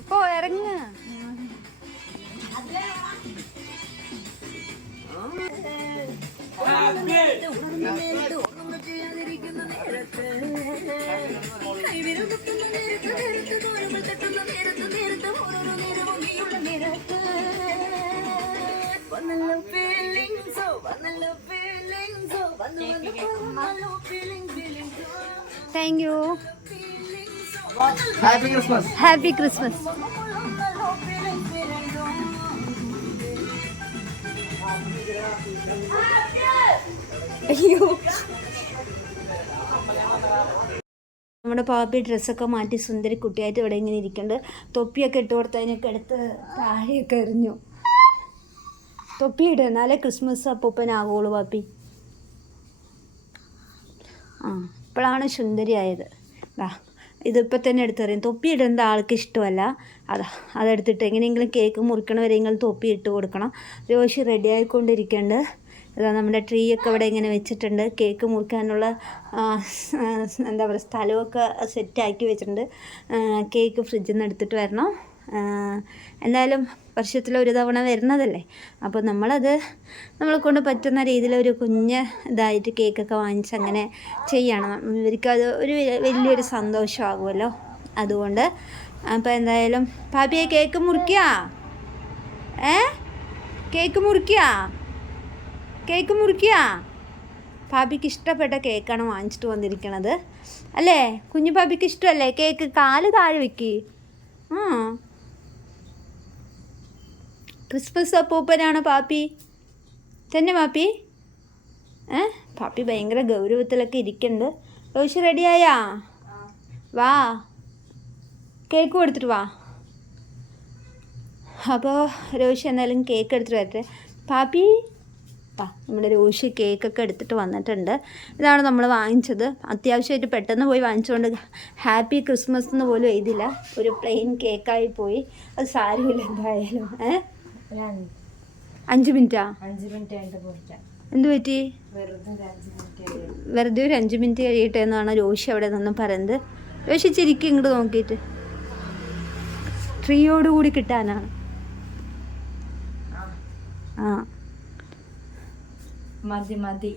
ഇപ്പൊ ഇറങ്ങ. Thank you happy Christmas happy Christmas അയ്യോ. നമ്മുടെ പാപ്പി ഡ്രസ്സൊക്കെ മാറ്റി സുന്ദരി കുട്ടിയായിട്ട് ഇവിടെ ഇങ്ങനെ ഇരിക്കുന്നുണ്ട് തൊപ്പിയൊക്കെ ഇട്ട് കൊടുത്തതിനൊക്കെ എടുത്ത് താഴെയൊക്കെ എറിഞ്ഞു. തൊപ്പി ഇട എന്നാലേ ക്രിസ്മസ് അപ്പൂപ്പനാകുള്ളൂ പാപ്പി. ആ ഇപ്പോഴാണ് സുന്ദരിയായത്. ദാ. ഇതിപ്പോൾ തന്നെ എടുത്തെറിയും. തൊപ്പി ഇടേണ്ട ആൾക്ക് ഇഷ്ടമല്ല. അതാ അതെടുത്തിട്ട് എങ്ങനെയെങ്കിലും കേക്ക് മുറിക്കണവരെങ്കിലും തൊപ്പി ഇട്ട് കൊടുക്കണം. രോഷി റെഡി ആയിക്കൊണ്ടിരിക്കുന്നുണ്ട് അതാ നമ്മുടെ ട്രീ ഒക്കെ ഇവിടെ ഇങ്ങനെ വെച്ചിട്ടുണ്ട്. കേക്ക് മുറിക്കാനുള്ള എന്താ പറയുക സ്ഥലമൊക്കെ സെറ്റാക്കി വെച്ചിട്ടുണ്ട്. കേക്ക് ഫ്രിഡ്ജിൽ നിന്ന് എടുത്തിട്ട് വരണം. എന്തായാലും വർഷത്തിൽ ഒരു തവണ വരുന്നതല്ലേ? അപ്പോൾ നമ്മളത് നമ്മളെ കൊണ്ട് പറ്റുന്ന രീതിയിൽ ഒരു കുഞ്ഞ് ഇതായിട്ട് കേക്കൊക്കെ വാങ്ങിച്ച് അങ്ങനെ ചെയ്യണം. ഇവർക്കത് ഒരു വലിയൊരു സന്തോഷമാകുമല്ലോ. അതുകൊണ്ട് അപ്പോൾ എന്തായാലും പാപ്പിയെ കേക്ക് മുറിക്കുക. ഏ? കേക്ക് മുറിക്കുക. കേക്ക് മുറിക്കുക. പാപ്പിക്ക് ഇഷ്ടപ്പെട്ട കേക്കാണ് വാങ്ങിച്ചിട്ട് വന്നിരിക്കണത്. അല്ലേ? കുഞ്ഞു പാപ്പിക്ക് ഇഷ്ടമല്ലേ? കേക്ക് കാൽ താഴെ വെക്കി. ആ. ക്രിസ്മസ് അപ്പൂപ്പനാണ് പാപ്പി? തന്നെ പാപ്പി? ഏ? പാപ്പി ഭയങ്കര ഗൗരവത്തിലൊക്കെ ഇരിക്കുന്നുണ്ട് റോഷി റെഡിയായാ വാ. കേക്ക് കൊടുത്തിട്ട് വാ. അപ്പോൾ രോഷി എന്നാലും കേക്ക് എടുത്തിട്ട് വരട്ടെ. പാപ്പി? ആ നമ്മുടെ രോഷി കേക്കൊക്കെ എടുത്തിട്ട് വന്നിട്ടുണ്ട്. ഇതാണ് നമ്മൾ വാങ്ങിച്ചത്. അത്യാവശ്യമായിട്ട് പെട്ടെന്ന് പോയി വാങ്ങിച്ചുകൊണ്ട് ഹാപ്പി ക്രിസ്മസ് എന്ന് പോലും എഴുതില്ല ഒരു പ്ലെയിൻ കേക്കായി പോയി. അത് സാരമില്ല എന്തായാലും. ഏ? അഞ്ച് മിനിറ്റാ? അഞ്ച് മിനിറ്റ് ആയിട്ട് എന്ത് പറ്റി? വെറുതെ ഒരു അഞ്ച് മിനിറ്റ് കഴിയട്ടെ. എന്നാണ് രോഷി അവിടെ നിന്ന് പറയുന്നത്. രോഷി ചിരിക്കും ഇങ്ങോട്ട് നോക്കിയിട്ട്. ട്രീയോടുകൂടി കിട്ടാനാണ്. ആ. മതി മതി.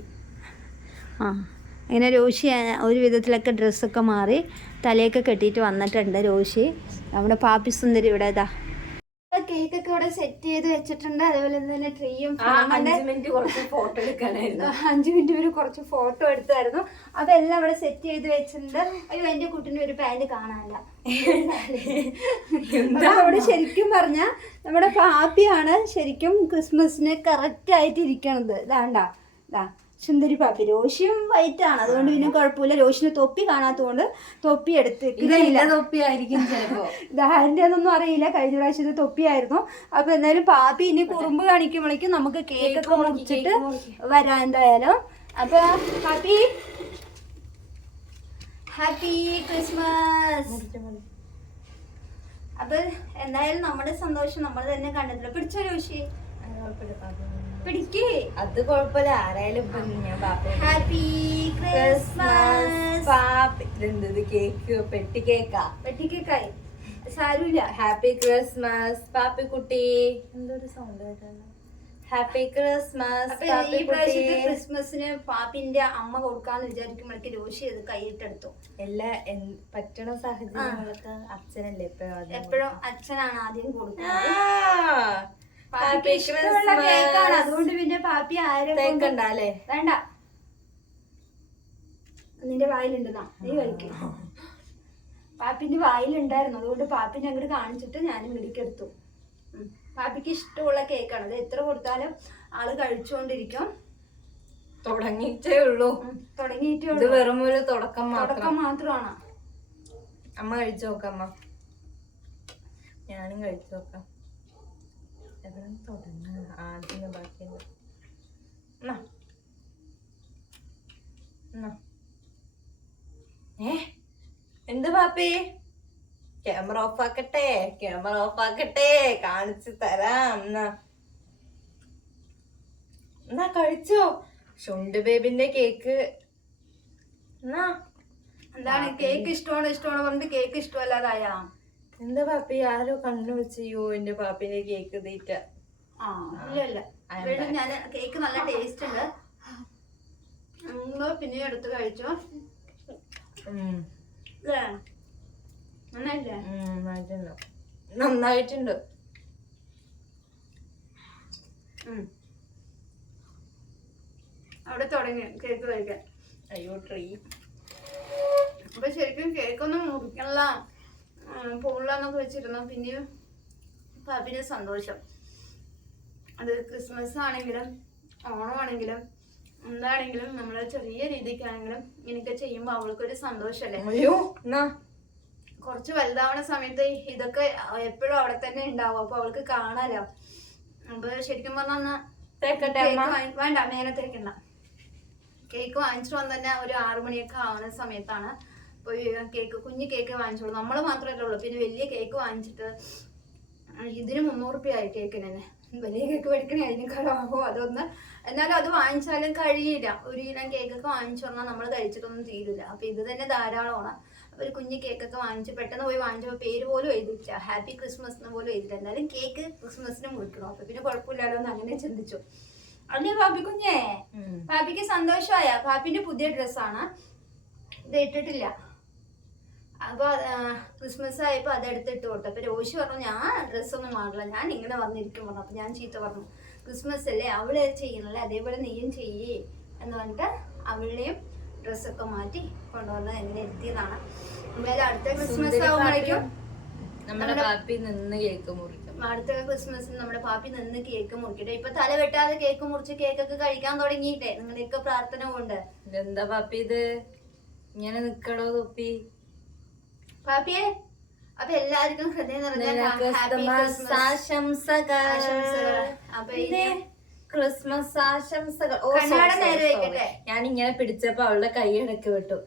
ആ. ഇങ്ങനെ രോഷി ഒരു വിധത്തിലൊക്കെ ഡ്രസ്സൊക്കെ മാറി തലയൊക്കെ കെട്ടിയിട്ട് വന്നിട്ടുണ്ട് രോഷി നമ്മുടെ പാപ്പി സുന്ദരി ഇവിടെ ഇതാ. ഇവിടെ സെറ്റ് ചെയ്ത് വെച്ചിട്ടുണ്ട്. അതുപോലെ തന്നെ ട്രീയും ഫോട്ടോ എടുക്കാനായിരുന്നു. അഞ്ചു മിനിറ്റ് വരെ കുറച്ച് ഫോട്ടോ എടുത്തായിരുന്നു. അപ്പൊ എല്ലാം ഇവിടെ സെറ്റ് ചെയ്ത് വെച്ചിട്ടുണ്ട്. അയ്യോ എന്റെ കുട്ടിന്റെ ഒരു പാന്റ് കാണാനില്ല. അവിടെ ശരിക്കും പറഞ്ഞ നമ്മുടെ പാപ്പിയാണ് ശരിക്കും ക്രിസ്മസിന് കറക്റ്റ് ആയിട്ട് ഇരിക്കണത് ഇതാണ്ടാ ഇതാ. സുന്ദരി പാപ്പി. രോഷിയും വൈറ്റ് ആണ്. അതുകൊണ്ട് പിന്നെ കുഴപ്പമില്ല. രോഷിന് തൊപ്പി കാണാത്തതുകൊണ്ട് തൊപ്പി എടുത്ത് തൊപ്പിയായിരിക്കും ഒന്നും അറിയില്ല. കഴിഞ്ഞ പ്രാവശ്യത്തെ തൊപ്പിയായിരുന്നു. അപ്പൊ എന്തായാലും പാപ്പി ഇനി കുറുമ്പ് കാണിക്കുമ്പോഴേക്കും നമുക്ക് കേക്ക് ഒക്കെ മുറിച്ചിട്ട് വരാം എന്തായാലും. അപ്പൊ ഹാപ്പി ഹാപ്പി ക്രിസ്മസ്. അപ്പൊ എന്തായാലും നമ്മുടെ സന്തോഷം നമ്മൾ തന്നെ കണ്ടിട്ടില്ല പിടിച്ചോ രോഷി? പിടിക്കേ. അത് കുഴപ്പമില്ല. ആരായാലും ഇപ്പൊ ഞാൻ പാപ്പ ഹാപ്പി ക്രിസ്മസ് പാപ്പ ഇതെന്തത് കേക്ക് പെട്ടി കേക്കാ വെട്ടിക്കേക്കായി സാരമില്ല. ഹാപ്പി ക്രിസ്മസ് പാപ്പി കുട്ടി. എന്തൊരു സൗണ്ട് കേട്ടല്ലോ ഹാപ്പി ക്രിസ്മസ് ഈ പ്രാവശ്യത്തെ ക്രിസ്മസിന് പാപ്പിന്റെ അമ്മ കൊടുക്കാന്ന് വിചാരിക്കുമ്പോഴേക്ക് രോഷി അത് കൈയിട്ടെടുത്തു എല്ലാ പറ്റണ സാഹചര്യങ്ങളൊക്കെ അച്ഛനല്ലേ എപ്പോഴും എപ്പോഴും അച്ഛനാണ് ആദ്യം കൊടുക്കുന്നത്? പാപ്പിക്ക് ഇഷ്ടമുള്ള കേക്കാണ്. അതുകൊണ്ട് പിന്നെ പാപ്പി ആരും കൊണ്ട് തേക്കണ്ടല്ലേ? വേണ്ട. നിന്റെ വായിലുണ്ടെന്നാ. നീ കഴിക്കും. പാപ്പിന്റെ വായിലുണ്ടായിരുന്നു. അതുകൊണ്ട് പാപ്പിനെ അങ്ങോട്ട് കാണിച്ചിട്ട് ഞാൻ ഇങ്ങോട്ടേക്ക് എടുത്തു. പാപ്പിക്ക് ഇഷ്ടമുള്ള കേക്കാണ്. അത് എത്ര കൊടുത്താലും ആൾ കഴിച്ചുകൊണ്ടിരിക്കും തുടങ്ങിയിട്ടേ ഉള്ളൂ. തുടങ്ങിയിട്ടേ ഉള്ളൂ. വെറും ഒരു തുടക്കം തുടക്കം മാത്രമാണ്. അമ്മ കഴിച്ചു നോക്കാം അമ്മ. ഞാനും കഴിച്ചു നോക്കാം. എവിടെ തുടങ്ങ ആദ്യം. എന്നാ. ഏ? എന്ത് പാപ്പി? ക്യാമറ ഓഫ് ആക്കട്ടെ ക്യാമറ ഓഫ് ആക്കട്ടെ കാണിച്ചു തരാം. എന്നാ. എന്നാ കഴിച്ചോ? ഷുണ്ട് ബേബിന്റെ കേക്ക്. എന്നാ. എന്താണ്? കേക്ക് ഇഷ്ടമാണ് ഇഷ്ടമാണ് പറഞ്ഞിട്ട് കേക്ക് ഇഷ്ടമല്ലാതായാ? എന്താ പാപ്പി? ആരോ കണ്ണു വെച്ച് യോ എന്റെ പാപ്പിന്റെ കേക്ക് തീറ്റ. ആ ഇല്ല ഇല്ല. I am വീണ്ടും ഞാൻ കേക്ക് നല്ല ടേസ്റ്റ് ഉണ്ട്. നിങ്ങൾ പിന്നെ എടുത്ത് കഴിച്ചോ? നന്നായിട്ടുണ്ട്. അവിടെ തുടങ്ങി കേക്ക് കഴിക്കാൻ. അയ്യോ ട്രീ അപ്പൊ ശരിക്കും കേക്കൊന്നും മുറിക്കണില്ല. പോണില്ലെന്നൊക്കെ വെച്ചിരുന്നു. പിന്നെയും പാപ്പിന് സന്തോഷം. അത് ക്രിസ്മസ് ആണെങ്കിലും ഓണമാണെങ്കിലും എന്താണെങ്കിലും നമ്മൾ ചെറിയ രീതിക്കാണെങ്കിലും ഇങ്ങനെയൊക്കെ ചെയ്യുമ്പോൾ അവൾക്കൊരു സന്തോഷമല്ലേ അയ്യോ എന്നാ? കുറച്ച് വലുതാവണ സമയത്ത് ഇതൊക്കെ എപ്പോഴും അവിടെ തന്നെ ഉണ്ടാവും. അപ്പൊ അവൾക്ക് കാണാലോ. അപ്പൊ ശരിക്കും പറഞ്ഞാൽ വേണ്ട നേരത്തേക്കണ്ട കേക്ക് വാങ്ങിച്ചു വന്ന് തന്നെ ഒരു ആറു മണിയൊക്കെ ആവുന്ന സമയത്താണ് കേക്ക് കുഞ്ഞു കേക്ക് വാങ്ങിച്ചോളൂ. നമ്മൾ മാത്രമല്ല ഉള്ളൂ. പിന്നെ വലിയ കേക്ക് വാങ്ങിച്ചിട്ട് ഇതിന് മുന്നൂറ് റുപ്യ ആയി കേക്കിന് തന്നെ വലിയ കേക്ക് മേടിക്കണേ അതിനേക്കാളാകുമോ അതൊന്ന്? എന്നാലും അത് വാങ്ങിച്ചാലും കഴിയില്ല. ഒരു കിലോ കേക്കൊക്കെ വാങ്ങിച്ചു പറഞ്ഞാൽ നമ്മൾ കഴിച്ചിട്ടൊന്നും തീരില്ല അപ്പൊ ഇത് തന്നെ ധാരാളമാണ്. അപ്പൊ ഒരു കുഞ്ഞു കേക്കൊക്കെ വാങ്ങിച്ച് പെട്ടെന്ന് പോയി വാങ്ങിച്ചപ്പോൾ പേര് പോലും എഴുതിയില്ല ഹാപ്പി ക്രിസ്മസ് എന്ന് പോലും എഴുതില്ല എന്നാലും കേക്ക് ക്രിസ്മസിന് മുറിക്കണം. അപ്പൊ പിന്നെ കുഴപ്പമില്ലല്ലോ എന്ന് അങ്ങനെ ചിന്തിച്ചു. അല്ലേ പാപ്പി കുഞ്ഞേ. പാപ്പിക്ക് സന്തോഷമായ പാപ്പിന്റെ പുതിയ ഡ്രസ്സാണ് ഇത് ഇട്ടിട്ടില്ല. അപ്പൊ ക്രിസ്മസ് ആയപ്പോ അതെടുത്തിട്ട് കൊടുത്തു അപ്പൊ രോഷി പറഞ്ഞു ഞാൻ ഡ്രസ്സൊന്നും മാറില്ല. ഞാൻ ഇങ്ങനെ വന്നിരിക്കും പറഞ്ഞു. അപ്പൊ ഞാൻ ചീത്ത പറഞ്ഞു. ക്രിസ്മസ് അല്ലേ? അവളെ ചെയ്യണല്ലേ? അതേപോലെ നീയും ചെയ്യേ. എന്ന് പറഞ്ഞിട്ട് അവളുടെയും ഡ്രസ്സൊക്കെ മാറ്റി കൊണ്ടുവന്ന് എന്നെ എത്തിയതാണ് എന്തായാലും അടുത്ത ക്രിസ്മസ് ആകുമ്പോഴേക്കും നമ്മുടെ പാപ്പി നിന്ന് കേക്ക് മുറിക്കും. അടുത്ത ക്രിസ്മസിന് നമ്മുടെ പാപ്പി നിന്ന് കേക്ക് മുറിക്കട്ടെ ഇപ്പൊ തല വെട്ടാതെ കേക്ക് മുറിച്ച് കേക്കൊക്കെ കഴിക്കാൻ തുടങ്ങിയിട്ടേ. നിങ്ങളുടെയൊക്കെ പ്രാർത്ഥന കൊണ്ട് എന്താ പാപ്പി ഇത്? ഇങ്ങനെ നിക്കണോ തൊപ്പി? പാപ്പിയെ? അപ്പൊ എല്ലാവർക്കും ഹൃദയം ഹാപ്പി ക്രിസ്മസ് ആശംസകൾ. ആശംസകൾ. അപ്പൊ ഇതേ ക്രിസ്മസ് ആശംസകൾ. ഓ കണ്ണാട നേരെ വെക്കട്ടെ. ഞാൻ ഇങ്ങനെ പിടിച്ചപ്പോ അവളുടെ കൈ ഇടയ്ക്ക് വിട്ടു.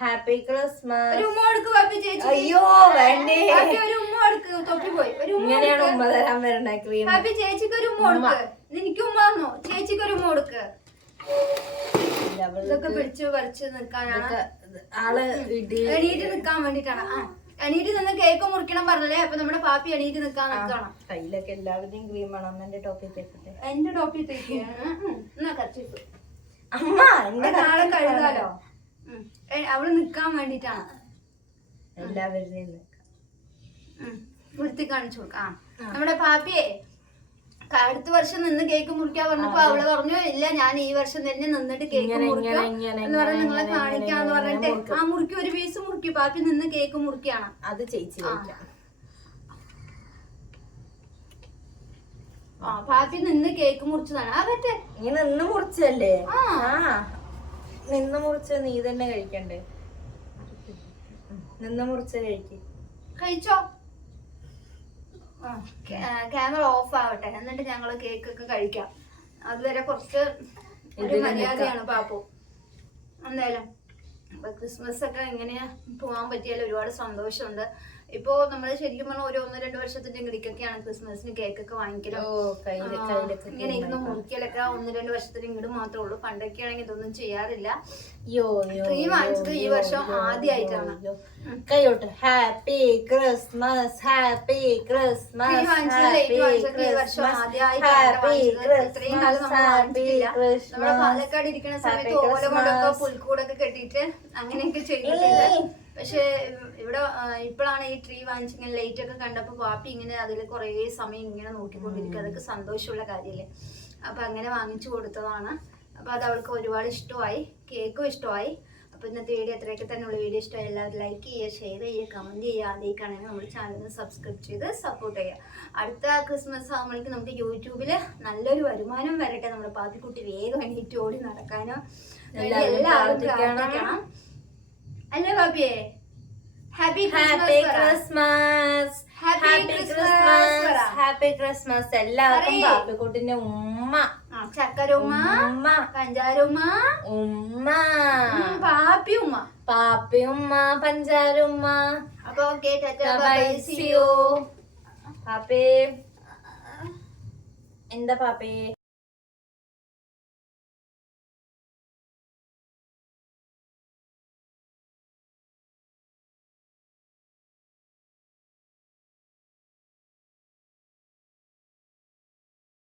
Happy Christmas. ഒരു ഉമ്മ കൊടുക്ക് പാപ്പി ചേച്ചി. അയ്യോ, വേണ്ടേ. പാപ്പി ഒരു ഉമ്മ കൊടുക്ക് തൊപ്പി പോയി. ഒരു ഉമ്മ ഇങ്ങനെയാണ് ഉമ്മ തരാൻ വരണേ ക്രീം. പാപ്പി ചേച്ചിക്ക് ഒരു ഉമ്മ കൊടുക്ക്. ഉമ്മ തന്നോ? ചേച്ചിക്ക് ഒരു ഉമ്മ കൊടുക്ക്. ഇതൊക്കെ പിടിച്ച് പറിച്ച് നിൽക്കാനാണ്. ആൾ എണീറ്റ് നിക്കാൻ വേണ്ടിട്ടാണ്. ആ എണീറ്റ് നിന്ന് കേക്ക് മുറിക്കണം പറഞ്ഞല്ലേ? അപ്പൊ നമ്മുടെ പാപ്പി എണീറ്റ് നിക്കാൻ നിക്കണം. കയ്യിലൊക്കെ എല്ലാവരുടെയും ക്രീം വേണം. എന്റെ ടോപ്പിൽ തേക്കട്ടെ എന്റെ ടോപ്പി തേക്ക് എന്നാ കച്ചിപ്പ്. അമ്മ എന്റെ നാളെ കഴുകാലോ? അവൾ നിക്കാൻ വേണ്ടിട്ടാണ്. എല്ലാവരുടെയും. വൃത്തി കാണിച്ചു കൊടുക്കാം. നമ്മുടെ പാപ്പിയെ അടുത്ത വർഷം നിന്ന് കേക്ക് മുറിക്കാൻ പറഞ്ഞപ്പോ അവൾ പറഞ്ഞു ഇല്ല ഞാൻ ഈ വർഷം തന്നെ നിന്നിട്ട് കേക്ക് മുറിക്കാന്ന് മുറിക്കാം. എന്ന് പറഞ്ഞ് നിങ്ങളെ കാണിക്കാന്ന് പറഞ്ഞിട്ട് ആ മുറിക്ക് ഒരു പീസ് മുറിക്കും ബാക്കി നിന്ന് കേക്ക് മുറിക്കാണ്. അത് ചേച്ചി ആ. പാപ്പി നിന്ന് കേക്ക് മുറിച്ചതാണ്. ആ പറ്റേ. നീ നിന്ന് മുറിച്ചല്ലേ? ആ. നിന്ന് മുറിച്ച നീ തന്നെ കഴിക്കണ്ടേ. നിന്ന് മുറിച്ച കഴിക്ക്. കഴിച്ചോ? ക്യാമറ ഓഫ് ആവട്ടെ. എന്നിട്ട് ഞങ്ങൾ കേക്ക് ഒക്കെ കഴിക്കാം. അതുവരെ കുറച്ച് ഒരു മര്യാദയാണ് പാപ്പു. എന്തായാലും അപ്പൊ ക്രിസ്മസ് ഒക്കെ എങ്ങനെയാ പോകാൻ പറ്റിയാലും ഒരുപാട് സന്തോഷമുണ്ട്. ഇപ്പോ നമ്മൾ ശരിക്കും പറഞ്ഞാൽ ഒരു ഒന്ന് രണ്ട് വർഷത്തിന്റെ ഇങ്ങടേക്കൊക്കെയാണ് ക്രിസ്മസിന് കേക്കൊക്കെ വാങ്ങിക്കലും. ഇങ്ങനെ ഇരുന്ന് മുറിക്കലൊക്കെ ഒന്ന് രണ്ട് വർഷത്തിന് ഇങ്ങോട്ട് മാത്രമേ ഉള്ളൂ. പണ്ടൊക്കെ ആണെങ്കിൽ ഇതൊന്നും ചെയ്യാറില്ല. Tree വാങ്ങിച്ചത് ഈ വർഷം ആദ്യമായിട്ടാണ് കൈയോട്ട് ഹാപ്പി ക്രിസ്മസ് ഹാപ്പി ക്രിസ്മസ്. ഇത്രയും കാലം നമ്മൾ വാങ്ങിച്ചിട്ടില്ല. നമ്മുടെ പാലക്കാട് ഇരിക്കുന്ന സമയത്ത് ഓല കൊണ്ടൊക്കെ പുൽക്കൂടൊക്കെ കെട്ടിയിട്ട് അങ്ങനെയൊക്കെ ചെയ്തിട്ടുണ്ട്. പക്ഷെ ഇവിടെ ഇപ്പോഴാണ് ഈ ട്രീ വാങ്ങിച്ച് ഇങ്ങനെ ലൈറ്റ് ഒക്കെ കണ്ടപ്പോൾ പാപ്പി ഇങ്ങനെ അതിൽ കുറേ സമയം ഇങ്ങനെ നോക്കിക്കൊണ്ടിരിക്കുക അതൊക്കെ സന്തോഷമുള്ള കാര്യമല്ലേ അപ്പം അങ്ങനെ വാങ്ങിച്ചു കൊടുത്തതാണ്. അപ്പോൾ അത് അവൾക്ക് ഒരുപാട് ഇഷ്ടമായി. കേക്കും ഇഷ്ടമായി. അപ്പോൾ ഇന്നത്തെ വീഡിയോ അത്രയൊക്കെ ഉള്ള. വീഡിയോ ഇഷ്ടമായി എല്ലാവരും ലൈക്ക് ചെയ്യുക ഷെയർ ചെയ്യുക കമന്റ് ചെയ്യുക. അതേക്കാണെങ്കിൽ നമ്മുടെ ചാനലിന് സബ്സ്ക്രൈബ് ചെയ്ത് സപ്പോർട്ട് ചെയ്യുക. അടുത്ത ക്രിസ്മസ് ആകുമ്പോഴേക്കും നമുക്ക് യൂട്യൂബിൽ നല്ലൊരു വരുമാനം വരട്ടെ. നമ്മുടെ പാത്തിക്കുട്ടി വേഗം എണീറ്റ് ഓടി നടക്കാനോ. എല്ലാവർക്കും എല്ലാവരും പ്രാർത്ഥിക്കണം. അല്ലേ ബാബിയെ happy happy Christmas Happy happy Christmas Christmas. Happy Christmas എല്ലാവർക്കും പറയ്. പാപ്പിക്കുട്ടിന്റെ ഉമ്മ. ചക്കരുമ്മ ഉമ്മ. പഞ്ചാരുമ്മ. ഉമ്മ. പാപ്പി ഉമ്മ പാപ്പി ഉമ്മ പഞ്ചാരുമ്മ. അപ്പൊ ഓക്കെ see you. പാപ്പേ. എന്താ പാപ്പേ?